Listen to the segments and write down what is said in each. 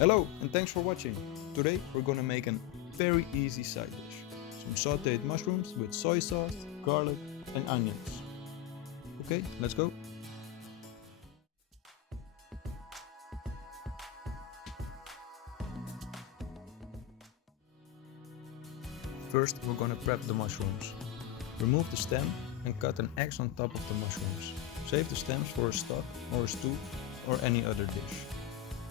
Hello and thanks for watching. Today we're gonna make a very easy side dish. Some sauteed mushrooms with soy sauce, garlic and onions. Okay, let's go. First we're gonna prep the mushrooms. Remove the stem and cut an X on top of the mushrooms. Save the stems for a stock or a stew or any other dish.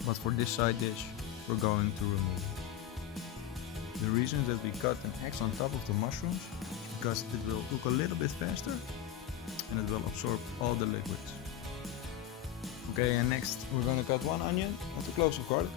But for this side dish, we're going to remove it. The reason that we cut an X on top of the mushrooms is because it will cook a little bit faster and it will absorb all the liquids. Okay, and next we're going to cut one onion and 2 cloves of garlic.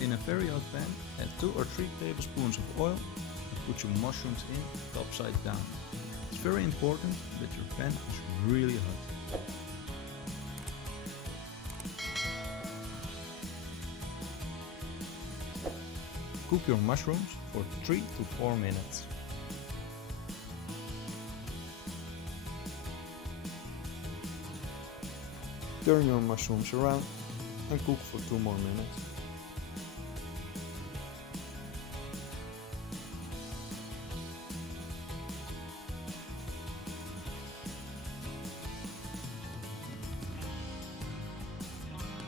In a very hot pan, add 2 or 3 tablespoons of oil and put your mushrooms in topside down. It's very important that your pan is really hot. Cook your mushrooms for 3 to 4 minutes. Turn your mushrooms around and cook for 2 more minutes.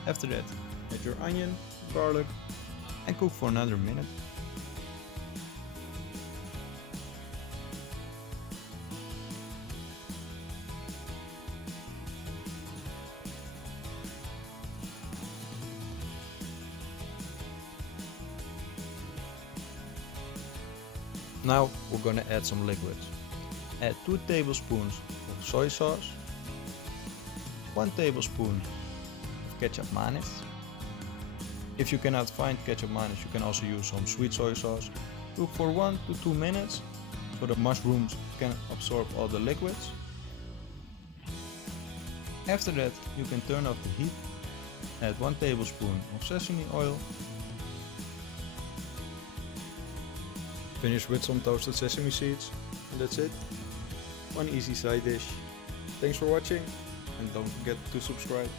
After that, add your onion, garlic and cook for another minute. Now we're gonna add some liquids. Add 2 tablespoons of soy sauce, 1 tablespoon ketchup mayonnaise. If you cannot find ketchup mayonnaise, you can also use some sweet soy sauce. Cook for 1 to 2 minutes so the mushrooms can absorb all the liquids. After that, you can turn off the heat. Add 1 tablespoon of sesame oil. Finish with some toasted sesame seeds, and that's it. One easy side dish. Thanks for watching and don't forget to subscribe.